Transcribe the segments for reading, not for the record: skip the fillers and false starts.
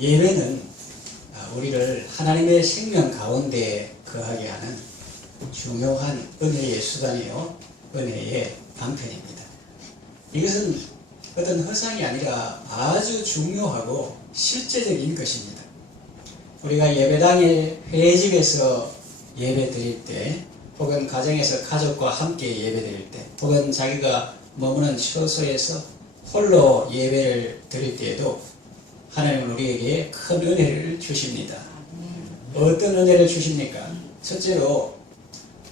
예배는 우리를 하나님의 생명 가운데 거하게 하는 중요한 은혜의 수단이요, 은혜의 방편입니다. 이것은 어떤 허상이 아니라 아주 중요하고 실제적인 것입니다. 우리가 예배당에 회집에서 예배 드릴 때, 혹은 가정에서 가족과 함께 예배 드릴 때, 혹은 자기가 머무는 처소에서 홀로 예배를 드릴 때에도 하나님은 우리에게 큰 은혜를 주십니다. 어떤 은혜를 주십니까? 첫째로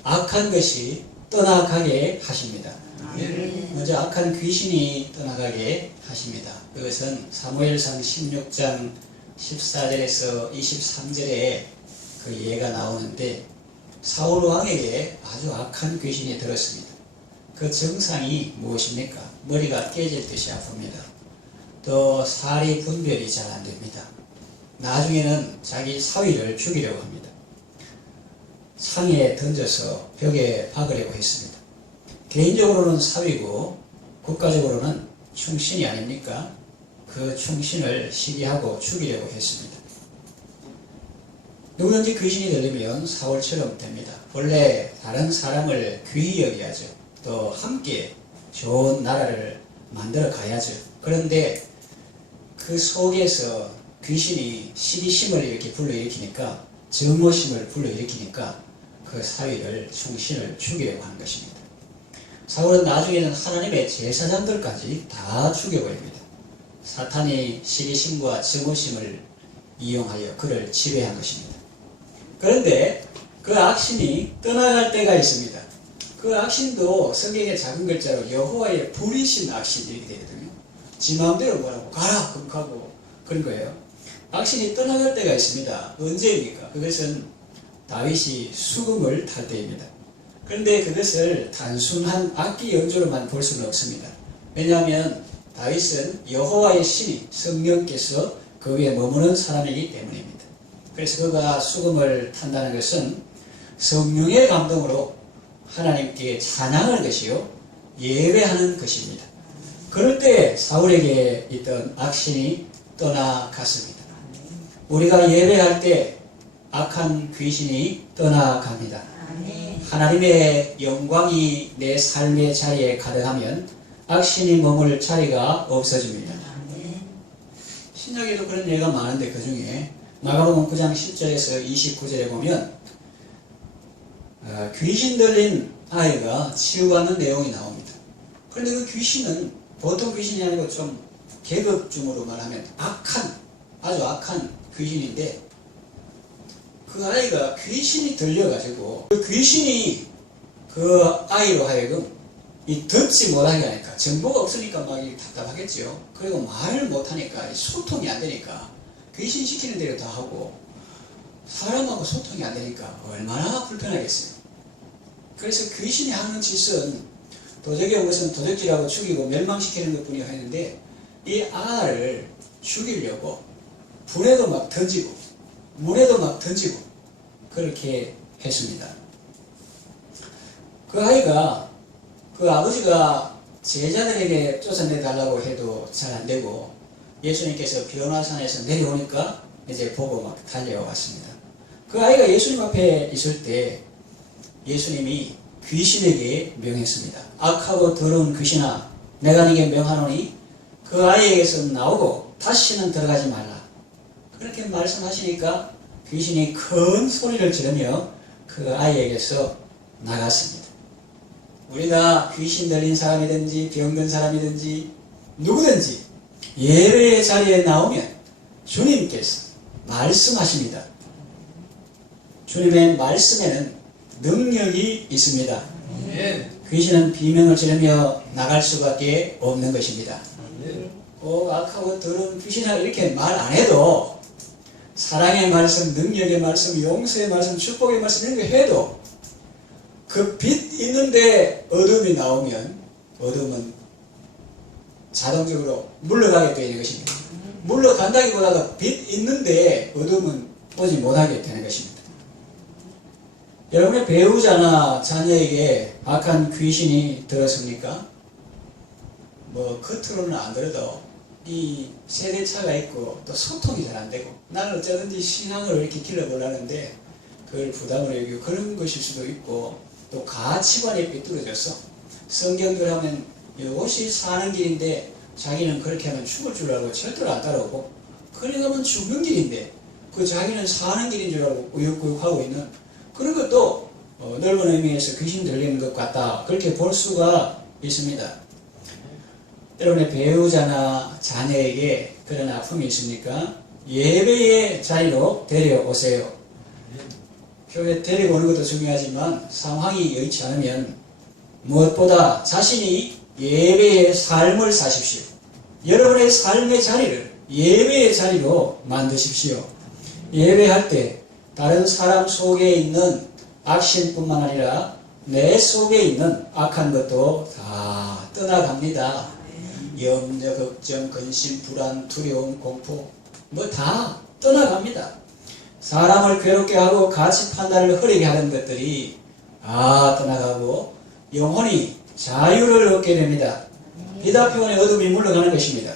악한 것이 떠나가게 하십니다. 먼저 악한 귀신이 떠나가게 하십니다. 그것은 사무엘상 16장 14절에서 23절에 그 예가 나오는데, 사울 왕에게 아주 악한 귀신이 들었습니다. 그 증상이 무엇입니까? 머리가 깨질 듯이 아픕니다. 또 살이 분별이 잘 안 됩니다. 나중에는 자기 사위를 죽이려고 합니다. 창에 던져서 벽에 박으려고 했습니다. 개인적으로는 사위고 국가적으로는 충신이 아닙니까? 그 충신을 시기하고 죽이려고 했습니다. 누구든지 귀신이 들리면 사울처럼 됩니다. 원래 다른 사람을 귀히 여겨야죠. 또 함께 좋은 나라를 만들어 가야죠. 그런데 그 속에서 귀신이 시기심을 이렇게 불러일으키니까, 증오심을 불러일으키니까 그 사위를, 충신을 죽이려고 하는 것입니다. 사울은 나중에는 하나님의 제사장들까지 다 죽여버립니다. 사탄이 시기심과 증오심을 이용하여 그를 지배한 것입니다. 그런데 그 악신이 떠나갈 때가 있습니다. 그 악신도 성경의 작은 글자로 여호와의 불이신 악신 이렇게 되거든요. 지 마음대로 뭐라고 가라 금하고 그런 거예요. 악신이 떠나갈 때가 있습니다. 언제입니까? 그것은 다윗이 수금을 탈 때입니다. 그런데 그것을 단순한 악기 연주로만 볼 수는 없습니다. 왜냐하면 다윗은 여호와의 신이, 성령께서 그 위에 머무는 사람이기 때문입니다. 그래서 그가 수금을 탄다는 것은 성령의 감동으로 하나님께 찬양하는 것이요, 예배하는 것입니다. 그럴 때 사울에게 있던 악신이 떠나갔습니다. 우리가 예배할 때 악한 귀신이 떠나갑니다. 하나님의 영광이 내 삶의 자리에 가득하면 악신이 머물 자리가 없어집니다. 신약에도 그런 예가 많은데, 그 중에 마가복음 9장 10절에서 29절에 보면 귀신 들린 아이가 치유받는 내용이 나옵니다. 그런데 그 귀신은 보통 귀신이 아니고 좀 계급중으로 말하면 아주 악한 귀신인데, 그 아이가 귀신이 들려가지고 그 귀신이 그 아이로 하여금 듣지 못하게 하니까, 정보가 없으니까 막 답답하겠죠. 그리고 말을 못하니까, 소통이 안 되니까 귀신 시키는 대로 다 하고 사람하고 소통이 안 되니까 얼마나 불편하겠어요. 그래서 귀신이 하는 짓은 도적이 온 것은 도적질하고 죽이고 멸망시키는 것뿐이야 했는데, 이 아를 죽이려고 불에도 막 던지고 물에도 막 던지고 그렇게 했습니다. 그 아이가, 그 아버지가 제자들에게 쫓아내달라고 해도 잘 안 되고, 예수님께서 변화산에서 내려오니까 이제 보고 막 달려왔습니다. 그 아이가 예수님 앞에 있을 때 예수님이 귀신에게 명했습니다. 악하고 더러운 귀신아, 내가 네게 명하노니 그 아이에게서 나오고 다시는 들어가지 말라. 그렇게 말씀하시니까 귀신이 큰 소리를 지르며 그 아이에게서 나갔습니다. 우리가 귀신 들린 사람이든지 병든 사람이든지 누구든지 예배의 자리에 나오면 주님께서 말씀하십니다. 주님의 말씀에는 능력이 있습니다. 귀신은 비명을 지르며 나갈 수밖에 없는 것입니다. 악하고 더러운 귀신아 이렇게 말 안 해도, 사랑의 말씀, 능력의 말씀, 용서의 말씀, 축복의 말씀 이런 거 해도, 그 빛 있는데 어둠이 나오면 어둠은 자동적으로 물러가게 되는 것입니다. 물러간다기보다도 빛 있는데 어둠은 오지 못하게 되는 것입니다. 여러분의 배우자나 자녀에게 악한 귀신이 들었습니까? 뭐 겉으로는 안 들어도 이 세대 차가 있고 또 소통이 잘 안 되고 나는 어쩌든지 신앙을 이렇게 길러보려는데 그걸 부담을 여기고 그런 것일 수도 있고 또 가치관이 삐뚤어져서 성경들 하면 이것이 사는 길인데 자기는 그렇게 하면 죽을 줄 알고 절대로 안 따라오고 그래 가면 죽는 길인데 그 자기는 사는 길인 줄 알고 우육우육하고 있는 그런 것도 넓은 의미에서 귀신 들리는 것 같다 그렇게 볼 수가 있습니다. 여러분의 배우자나 자녀에게 그런 아픔이 있습니까? 예배의 자리로 데려오세요. 교회 데리고 오는 것도 중요하지만 상황이 여의치 않으면 무엇보다 자신이 예배의 삶을 사십시오. 여러분의 삶의 자리를 예배의 자리로 만드십시오. 예배할 때 다른 사람 속에 있는 악신뿐만 아니라 내 속에 있는 악한 것도 다 떠나갑니다. 염려, 걱정, 근심, 불안, 두려움, 공포 뭐 다 떠나갑니다. 사람을 괴롭게 하고 가치 판단을 흐리게 하는 것들이 다 떠나가고 영혼이 자유를 얻게 됩니다. 비답표현의 어둠이 물러가는 것입니다.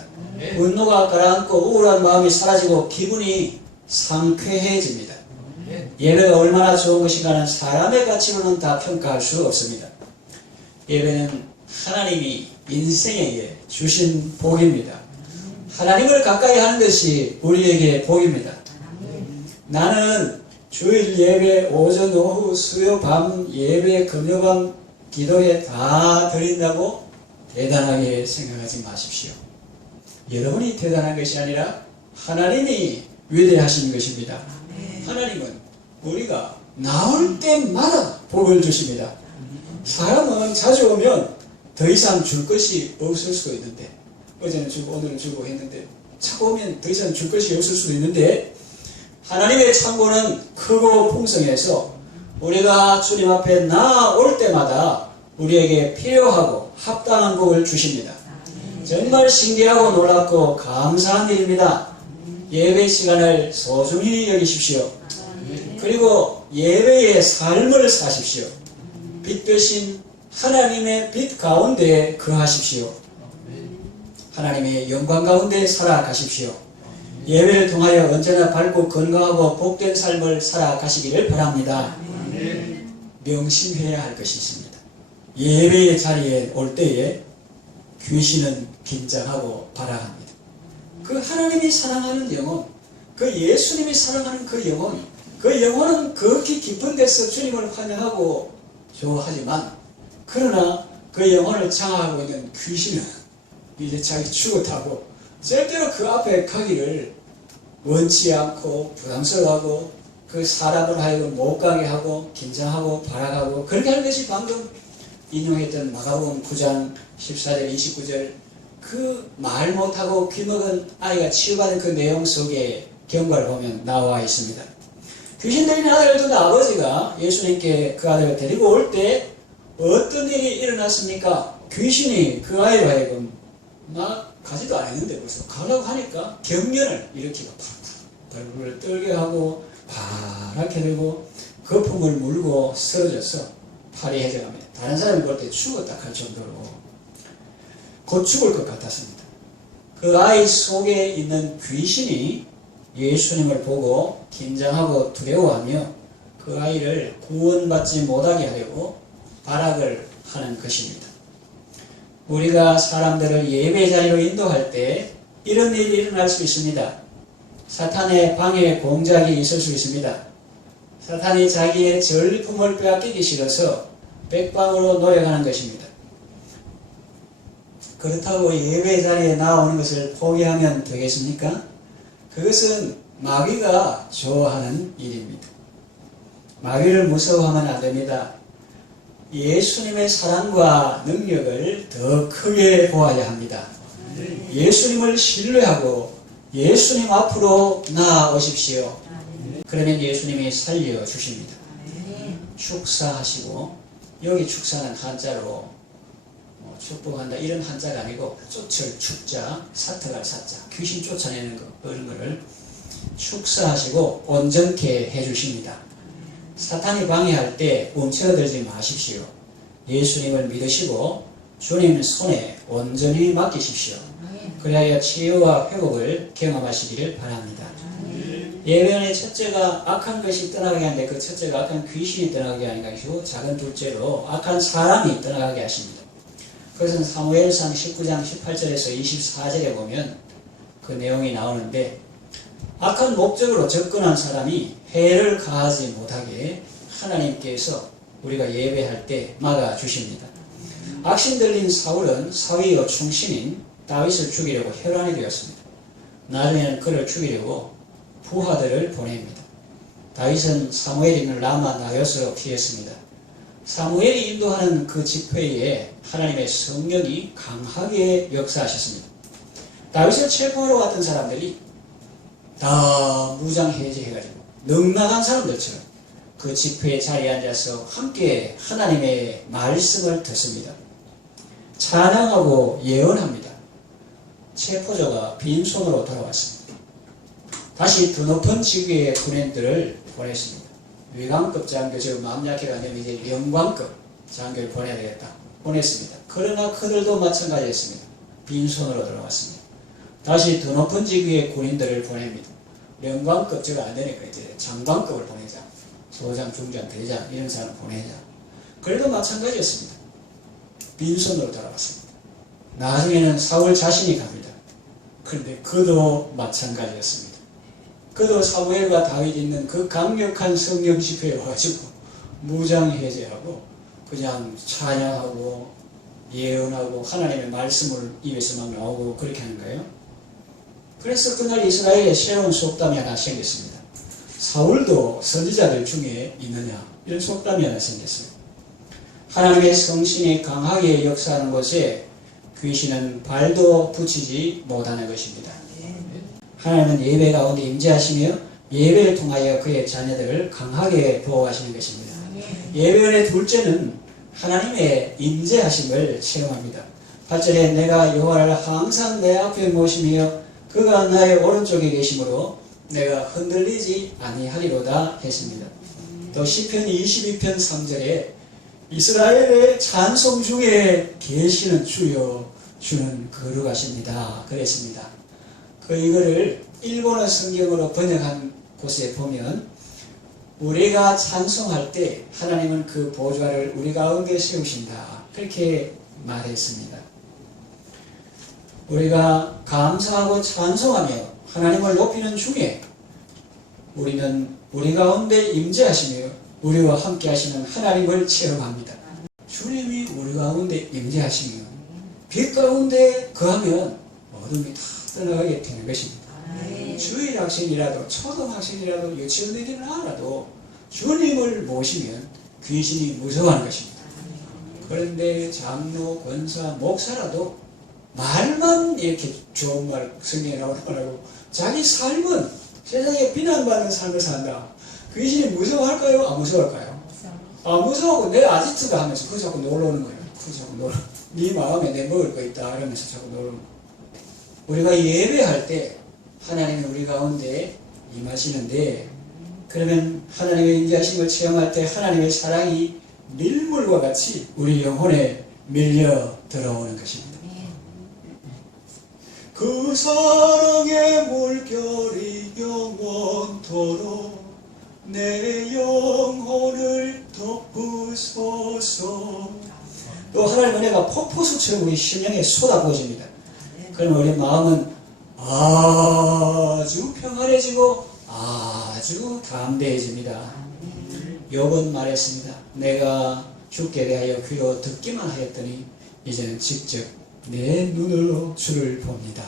분노가 가라앉고 우울한 마음이 사라지고 기분이 상쾌해집니다. 예배가 얼마나 좋은 것인가는 사람의 가치로는 다 평가할 수 없습니다. 예배는 하나님이 인생에게 주신 복입니다. 하나님을 가까이 하는 것이 우리에게 복입니다. 나는 주일 예배, 오전, 오후, 수요, 밤 예배, 금요밤 기도에 다 드린다고 대단하게 생각하지 마십시오. 여러분이 대단한 것이 아니라 하나님이 위대하신 것입니다. 하나님은 우리가 나올 때마다 복을 주십니다. 사람은 자주 오면 더 이상 줄 것이 없을 수도 있는데 어제는 주고 오늘은 주고 했는데 자꾸 오면 더 이상 줄 것이 없을 수도 있는데 하나님의 창고는 크고 풍성해서 우리가 주님 앞에 나올 때마다 우리에게 필요하고 합당한 복을 주십니다. 정말 신기하고 놀랍고 감사한 일입니다. 예배 시간을 소중히 여기십시오. 그리고 예배의 삶을 사십시오. 빛 되신 하나님의 빛 가운데 거하십시오. 하나님의 영광 가운데 살아가십시오. 예배를 통하여 언제나 밝고 건강하고 복된 삶을 살아가시기를 바랍니다. 명심해야 할 것이 있습니다. 예배의 자리에 올 때에 귀신은 긴장하고 발악합니다. 그 하나님이 사랑하는 영혼, 그 예수님이 사랑하는 그 영혼은 극히 깊은 데서 주님을 환영하고 좋아하지만 그러나 그 영혼을 장악하고 있는 귀신은 이제 자기 추구타고 절대로 그 앞에 가기를 원치 않고 부담스러워하고 그 사람을 하여금 못 가게 하고 긴장하고 발악하고 그렇게 하는 것이 방금 인용했던 마가복음 9장 14절 29절 그 말 못하고 귀먹은 아이가 치유받은 그 내용 속에 경과를 보면 나와 있습니다. 귀신 들린 아들을 둔 아버지가 예수님께 그 아들을 데리고 올 때 어떤 일이 일어났습니까? 귀신이 그 아이로 하여금 나 가지도 않았는데 벌써 가려고 하니까 경련을 일으키고 발을 떨게 하고 파랗게 들고 거품을 물고 쓰러져서 팔이 해져갑니다. 다른 사람이 볼 때 죽었다 할 정도로 곧 죽을 것 같았습니다. 그 아이 속에 있는 귀신이 예수님을 보고 긴장하고 두려워하며 그 아이를 구원받지 못하게 하려고 발악을 하는 것입니다. 우리가 사람들을 예배 자리로 인도할 때 이런 일이 일어날 수 있습니다. 사탄의 방해 공작이 있을 수 있습니다. 사탄이 자기의 전리품을 빼앗기기 싫어서 백방으로 노력하는 것입니다. 그렇다고 예배 자리에 나오는 것을 포기하면 되겠습니까? 그것은 마귀가 좋아하는 일입니다. 마귀를 무서워하면 안 됩니다. 예수님의 사랑과 능력을 더 크게 보아야 합니다. 예수님을 신뢰하고 예수님 앞으로 나아오십시오. 그러면 예수님이 살려주십니다. 축사하시고 여기 축사는 한자로 축복한다 이런 한자가 아니고 쫓을 축자, 사터갈 사자, 귀신 쫓아내는 거 그런 거를 축사하시고 온전케 해주십니다. 사탄이 방해할 때 움츠러들지 마십시오. 예수님을 믿으시고 주님 손에 온전히 맡기십시오. 그래야 치유와 회복을 경험하시기를 바랍니다. 예배원의 첫째가 악한 것이 떠나가게 하는데 그 첫째가 악한 귀신이 떠나가게 하는 것이고 작은 둘째로 악한 사람이 떠나가게 하십니다. 그것은 사무엘상 19장 18절에서 24절에 보면 그 내용이 나오는데 악한 목적으로 접근한 사람이 해를 가하지 못하게 하나님께서 우리가 예배할 때 막아주십니다. 악신 들린 사울은 사위요 충신인 다윗을 죽이려고 혈안이 되었습니다. 나중에는 그를 죽이려고 부하들을 보냅니다. 다윗은 사무엘이 있는 라마 나요스로 피했습니다. 사무엘이 인도하는 그 집회에 하나님의 성령이 강하게 역사하셨습니다. 다윗을 체포하러 왔던 사람들이 다 무장해제해가지고 넉나간 사람들처럼 그 집회의 자리에 앉아서 함께 하나님의 말씀을 듣습니다. 찬양하고 예언합니다. 체포자가 빈손으로 돌아왔습니다. 다시 더 높은 직위의 군인들을 보냈습니다. 위관급 장교, 지금 마음 약해가면 이제 영관급 장교를 보내야 되겠다. 보냈습니다. 그러나 그들도 마찬가지였습니다. 빈손으로 돌아왔습니다. 다시 더 높은 직위의 군인들을 보냅니다. 영관급 제가 안 되니까 이제 장관급을 보내자. 소장, 중장, 대장 이런 사람을 보내자. 그래도 마찬가지였습니다. 빈손으로 돌아왔습니다. 나중에는 사울 자신이 갑니다. 그런데 그도 마찬가지였습니다. 그도 사무엘과 다윗이 있는 그 강력한 성령 집회에 와가지고 무장해제하고 그냥 찬양하고 예언하고 하나님의 말씀을 입에서 막 나오고 그렇게 하는 거예요. 그래서 그날 이스라엘에 새로운 속담이 하나 생겼습니다. 사울도 선지자들 중에 있느냐 이런 속담이 하나 생겼어요. 하나님의 성신이 강하게 역사하는 곳에 귀신은 발도 붙이지 못하는 것입니다. 하나님은 예배 가운데 임재하시며 예배를 통하여 그의 자녀들을 강하게 보호하시는 것입니다. 예배의 둘째는 하나님의 임재하심을 체험합니다. 8절에 내가 여호와를 항상 내 앞에 모시며 그가 나의 오른쪽에 계심으로 내가 흔들리지 아니하리로다 했습니다. 또 시편 22편 3절에 이스라엘의 찬송 중에 계시는 주여 주는 거룩하십니다 그랬습니다. 이거를 일본어 성경으로 번역한 곳에 보면 우리가 찬송할 때 하나님은 그 보좌를 우리 가운데 세우신다 그렇게 말했습니다. 우리가 감사하고 찬송하며 하나님을 높이는 중에 우리는 우리 가운데 임재하시며 우리와 함께 하시는 하나님을 체험합니다. 주님이 우리 가운데 임재하시면 빛 가운데 거하면 어둠이 다 떠나가게 되는 것입니다. 주일 학생이라도 초등학생이라도 유치원이든 알아도 주님을 모시면 귀신이 무서워하는 것입니다. 그런데 장로, 권사, 목사라도 말만 이렇게 좋은 말 성경에 나오고 자기 삶은 세상에 비난받는 삶을 산다. 귀신이 무서워할까요? 안 무서워할까요? 무서워하고 내 아지트가 하면서 그거 자꾸 놀러오는 거예요. 그거 자꾸 놀러. 네 마음에 내 먹을 거 있다 이러면서 자꾸 놀러오는 거예요. 우리가 예배할 때 하나님이 우리 가운데 임하시는데 그러면 하나님의 임재하심을 체험할 때 하나님의 사랑이 밀물과 같이 우리 영혼에 밀려 들어오는 것입니다. 그 사랑의 물결이 영원토록 내 영혼을 덮으소서. 또 하나님의 은혜가 폭포수처럼 우리 심령에 쏟아부어집니다. 그러면 우리 마음은 아주 평안해지고 아주 담대해집니다. 욥은 말했습니다. 내가 주께 대하여 귀로 듣기만 하였더니 이제는 직접 내 눈으로 주를 봅니다.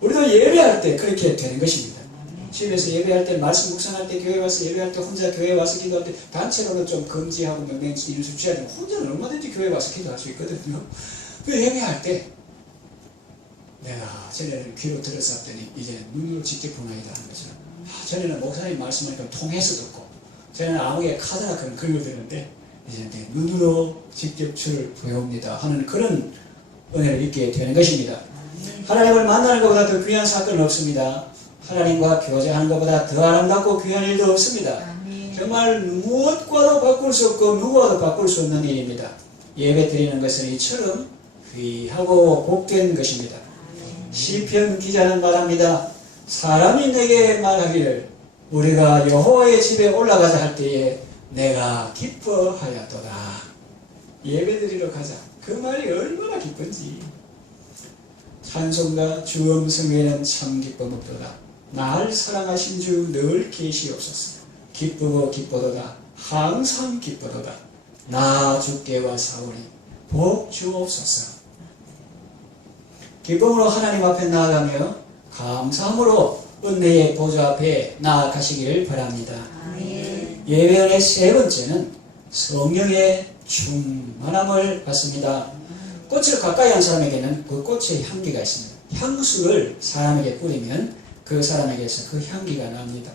우리도 예배할 때 그렇게 되는 것입니다. 집에서 예배할 때, 말씀 묵상할 때, 교회 와서 예배할 때, 혼자 교회 와서 기도할 때, 단체로는 좀 금지하고 명령 인수 취하지만 혼자는 얼마든지 교회 와서 기도할 수 있거든요. 그 예배할 때 내가 전에는 귀로 들었었더니 이제 눈으로 직접 보나이다 하는 것은 전에는 목사님 말씀하니까 통해서 듣고 전에는 아무개 카드나 그런 글로 듣는데 이제 내 눈으로 직접 주를 보여옵니다 하는 그런 은혜를 입게 되는 것입니다. 하나님을 만나는 것보다 더 귀한 사건은 없습니다. 하나님과 교제하는 것보다 더 아름답고 귀한 일도 없습니다. 정말 무엇과도 바꿀 수 없고 누구와도 바꿀 수 없는 일입니다. 예배 드리는 것은 이처럼 귀하고 복된 것입니다. 시편 기자는 말합니다. 사람이 내게 말하기를 우리가 여호와의 집에 올라가자 할 때에 내가 기뻐하였도다. 예배드리러 가자. 그 말이 얼마나 기쁜지. 찬송가 주 음성에는 참 기쁨 없도다. 날 사랑하신 주 늘 계시옵소서. 기쁘고 기쁘도다. 항상 기쁘도다. 나 주께와 싸우니 복 주옵소서. 기쁨으로 하나님 앞에 나아가며 감사함으로 은혜의 보좌 앞에 나아가시기를 바랍니다. 예배의 세 번째는 성령의 충만함을 받습니다. 꽃을 가까이 한 사람에게는 그 꽃의 향기가 있습니다. 향수를 사람에게 뿌리면 그 사람에게서 그 향기가 납니다.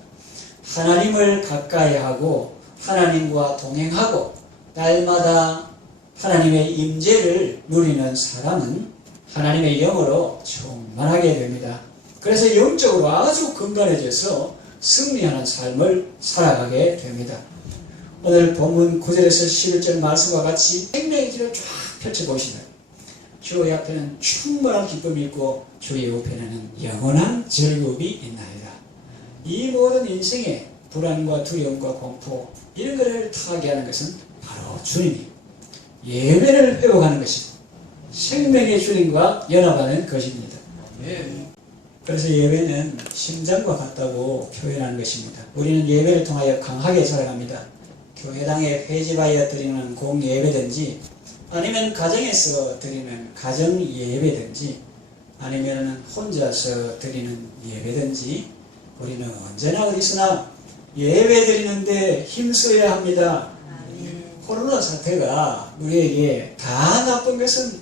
하나님을 가까이 하고 하나님과 동행하고 날마다 하나님의 임재를 누리는 사람은 하나님의 영으로 충만하게 됩니다. 그래서 영적으로 아주 건강해져서 승리하는 삶을 살아가게 됩니다. 오늘 본문 9절에서 11절 말씀과 같이 생명의 길을 쫙 펼쳐보시면 주의 앞에는 충만한 기쁨이 있고 주의 우편에는 영원한 즐거움이 있나이다. 이 모든 인생의 불안과 두려움과 공포 이런 것을 타개하는 것은 바로 주님이 예배를 회복하는 것이고 생명의 주님과 연합하는 것입니다. 그래서 예배는 심장과 같다고 표현하는 것입니다. 우리는 예배를 통하여 강하게 살아갑니다. 교회당에 회집하여 드리는 공예배든지 아니면 가정에서 드리는 가정 예배든지 아니면 혼자서 드리는 예배든지 우리는 언제나 어디서나 예배 드리는데 힘써야 합니다. 코로나 사태가 우리에게 다 나쁜 것은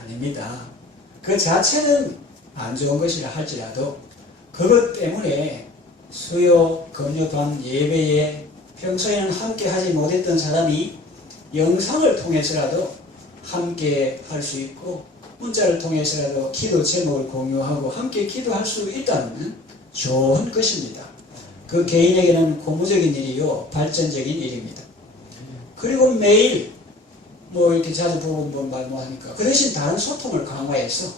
아닙니다. 그 자체는 안 좋은 것이라 할지라도 그것 때문에 수요 금요반 예배에 평소에는 함께 하지 못했던 사람이 영상을 통해서라도 함께 할 수 있고 문자를 통해서라도 기도 제목을 공유하고 함께 기도할 수 있다는 좋은 것입니다. 그 개인에게는 고무적인 일이요 발전적인 일입니다. 그리고 매일 이렇게 자주 보고 하니까 그 대신 다른 소통을 강화해서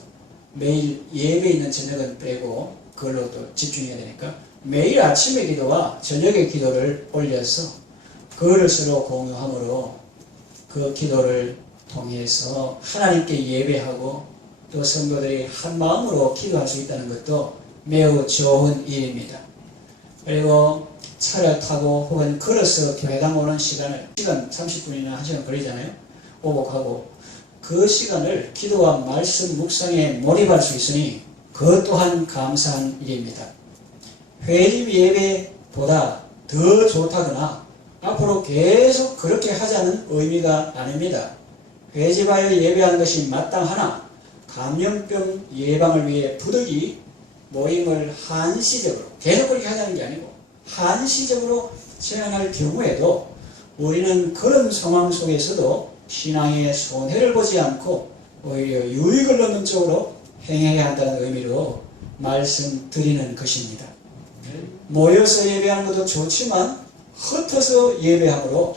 매일 예배 있는 저녁은 빼고 그걸로 또 집중해야 되니까 매일 아침의 기도와 저녁의 기도를 올려서 그거를 서로 공유함으로 그 기도를 통해서 하나님께 예배하고 또 성도들이 한 마음으로 기도할 수 있다는 것도 매우 좋은 일입니다. 그리고 차를 타고 혹은 걸어서 교회당 오는 시간 30분이나 1시간 걸리잖아요. 오복하고 그 시간을 기도와 말씀 묵상에 몰입할 수 있으니 그것 또한 감사한 일입니다. 회집 예배보다 더 좋다거나 앞으로 계속 그렇게 하자는 의미가 아닙니다. 회집하여 예배하는 것이 마땅하나 감염병 예방을 위해 부득이 모임을 한시적으로 계속 그렇게 하자는 게 아니고 한시적으로 제한할 경우에도 우리는 그런 상황 속에서도 신앙의 손해를 보지 않고 오히려 유익을 얻는 쪽으로 행해야 한다는 의미로 말씀드리는 것입니다. 모여서 예배하는 것도 좋지만 흩어서 예배함으로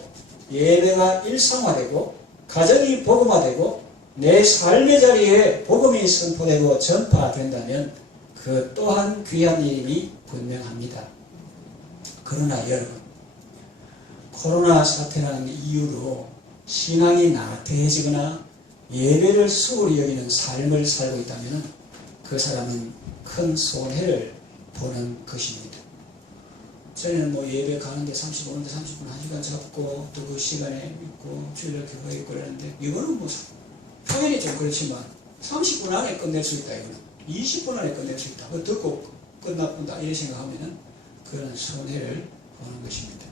예배가 일상화되고 가정이 복음화되고 내 삶의 자리에 복음이 선포되고 전파된다면 그 또한 귀한 일임이 분명합니다. 그러나 여러분, 코로나 사태라는 이유로 신앙이 나태해지거나 예배를 소홀히 여기는 삶을 살고 있다면 그 사람은 큰 손해를 보는 것입니다. 저는 예배 가는데 35분인데 30분 1시간 잡고 또 그 시간에 있고 주일날 교회에 있고 그러는데 이거는 표현이 좀 그렇지만 30분 안에 끝낼 수 있다. 이거는 20분 안에 끝낼 수 있다. 듣고 끝나본다 이렇게 생각하면은 그런 손해를 보는 것입니다.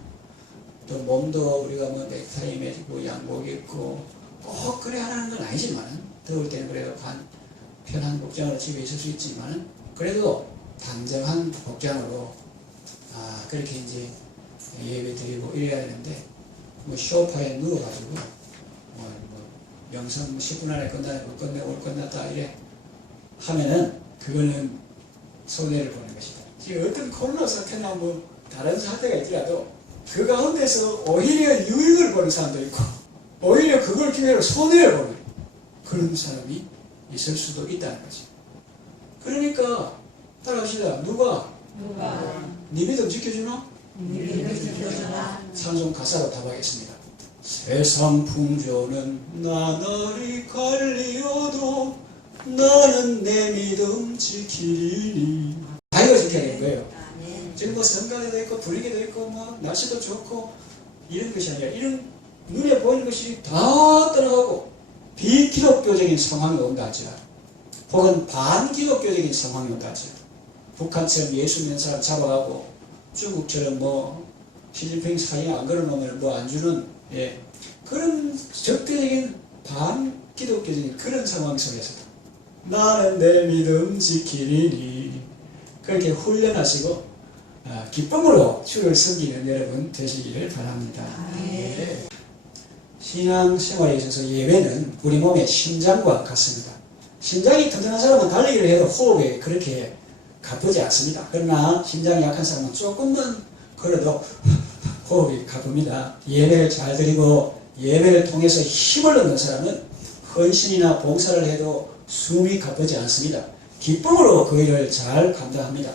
또 몸도 우리가 넥타이 매고 양복 입고 꼭 그래 하라는 건 아니지만 더울 때는 그래도 편한 복장으로 집에 있을 수 있지만 그래도 단정한 복장으로 그렇게 이제 예배 드리고 이래야 되는데 소파에 누워가지고 영상 10분 안에 끝났다 이래 하면은 그거는 손해를 보는 것이다. 지금 어떤 코로나 사태나 다른 사태가 있더라도 그 가운데서 오히려 유익을 보는 사람도 있고 오히려 그걸 기회로 손해를 보는 그런 사람이 있을 수도 있다는 거죠. 그러니까 따라합시다. 누가? 네 믿음 지켜주나? 찬송 가사로 답하겠습니다. 세상 풍조는 나날이 갈리어도 나는 내 믿음 지키리니. 다 이거 지켜야 되는 거예요. 지금 뭐 성가대도 있고 분위기도 있고 뭐 날씨도 좋고 이런 것이 아니라 이런 눈에 보이는 것이 다 떠나가고 비기독교적인 상황이 온다 할지라도 혹은 반기독교적인 상황이 온다 할지라도 북한처럼 예수 믿는 사람 잡아가고 중국처럼 뭐 시진핑 사인 안 걸어놓으면 뭐 안 주는 그런 적대적인 반기독교적인 그런 상황 속에서도 나는 내 믿음 지키리니 그렇게 훈련하시고 기쁨으로 주를 섬기는 여러분 되시기를 바랍니다. 신앙생활에 있어서 예배는 우리 몸의 심장과 같습니다. 심장이 튼튼한 사람은 달리기를 해도 호흡이 그렇게 가쁘지 않습니다. 그러나 심장이 약한 사람은 조금만 걸어도 호흡이 가쁩니다. 예배를 잘 드리고 예배를 통해서 힘을 얻는 사람은 헌신이나 봉사를 해도 숨이 가쁘지 않습니다. 기쁨으로 그 일을 잘 감당합니다.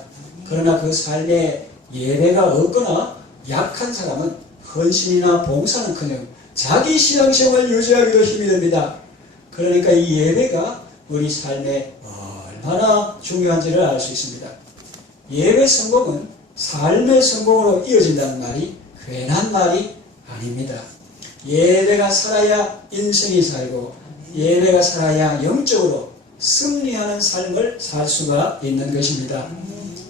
그러나 그 삶에 예배가 없거나 약한 사람은 헌신이나 봉사는커녕 자기 신앙생활 유지하기도 힘이 듭니다. 그러니까 이 예배가 우리 삶에 얼마나 중요한지를 알 수 있습니다. 예배 성공은 삶의 성공으로 이어진다는 말이 괜한 말이 아닙니다. 예배가 살아야 인생이 살고 예배가 살아야 영적으로 승리하는 삶을 살 수가 있는 것입니다.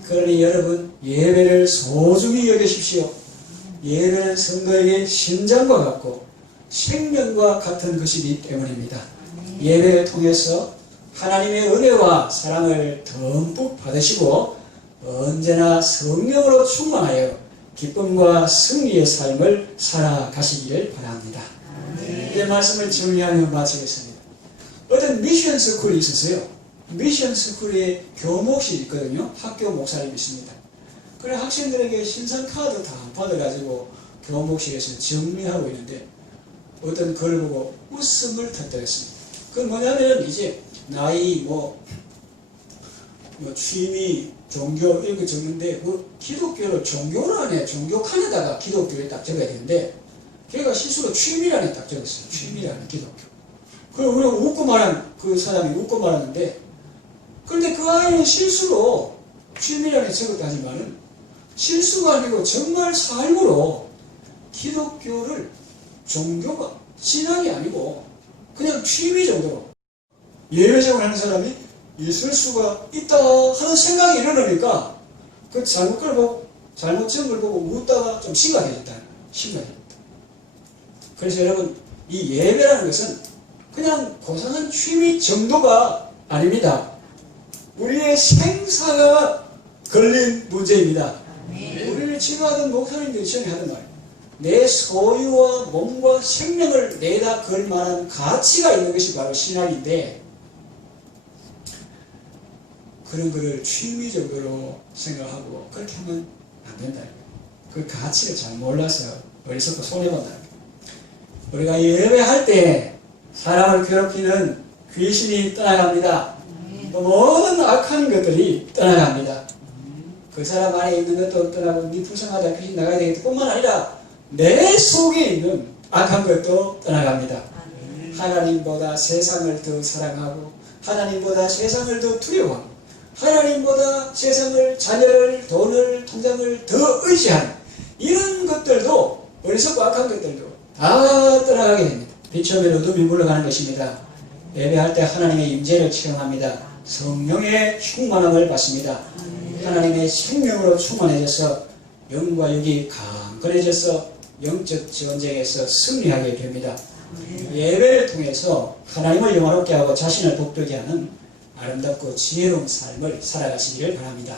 그러니 여러분 예배를 소중히 여기십시오. 예배는 성도에게 심장과 같고 생명과 같은 것이기 때문입니다. 예배를 통해서 하나님의 은혜와 사랑을 듬뿍 받으시고 언제나 성령으로 충만하여 기쁨과 승리의 삶을 살아가시기를 바랍니다. 이 말씀을 정리하며 마치겠습니다. 어떤 미션 스쿨이 있었어요. 미션 스쿨에 교목실이 있거든요. 학교 목사님이 있습니다. 그래 학생들에게 신선 카드 다 받아가지고 교목실에서 정리하고 있는데 어떤 글 보고 웃음을 터뜨렸습니다. 그 뭐냐면 이제 나이 뭐 취미 종교 이런 거 적는데 그 기독교를 종교를 안 해. 종교 칸에다가 기독교에 딱 적어야 되는데 걔가 실수로 취미란에 딱 적었어요. 취미란에 기독교. 그리고 우리가 웃고 말한 그 사람이 웃고 말하는데 그런데 그 아이는 실수로 취미란에 적었다 하지만은 실수가 아니고 정말 삶으로 기독교를 종교가 신앙이 아니고 그냥 취미 정도로 예배생활 하는 사람이 있을 수가 있다 하는 생각이 일어나니까 그 잘못 걸 보고 잘못 적은 걸 보고 웃다가 좀 심각해졌다. 그래서 여러분 이 예배라는 것은 그냥 고상한 취미 정도가 아닙니다. 우리의 생사가 걸린 문제입니다. 우리를 치료하던 목사님들이 전에 하던 말, 내 소유와 몸과 생명을 내다 걸 만한 가치가 있는 것이 바로 신앙인데 그런 거를 취미 정도로 생각하고 그렇게 하면 안 된다. 그 가치를 잘 몰라서 어리석고 손해본다. 우리가 예배할 때 사람을 괴롭히는 귀신이 떠나갑니다. 또 모든 악한 것들이 떠나갑니다. 그 사람 안에 있는 것도 떠나고 네 불쌍하다 귀신 나가야 되겠다 뿐만 아니라 내 속에 있는 악한 것도 떠나갑니다. 하나님보다 세상을 더 사랑하고 하나님보다 세상을 더 두려워하고 하나님보다 세상을, 자녀를, 돈을, 통장을 더 의지하는 이런 것들도 어리석고 악한 것들도 다 떠나가게 됩니다. 빛이오면 어둠이 물러가는 것입니다. 예배할 때 하나님의 임재를 체험합니다. 성령의 충만함을 받습니다. 하나님의 생명으로 충만해져서 영과 육이 강건해져서 영적 전쟁에서 승리하게 됩니다. 예배를 통해서 하나님을 영화롭게 하고 자신을 복되게 하는 아름답고 지혜로운 삶을 살아가시기를 바랍니다.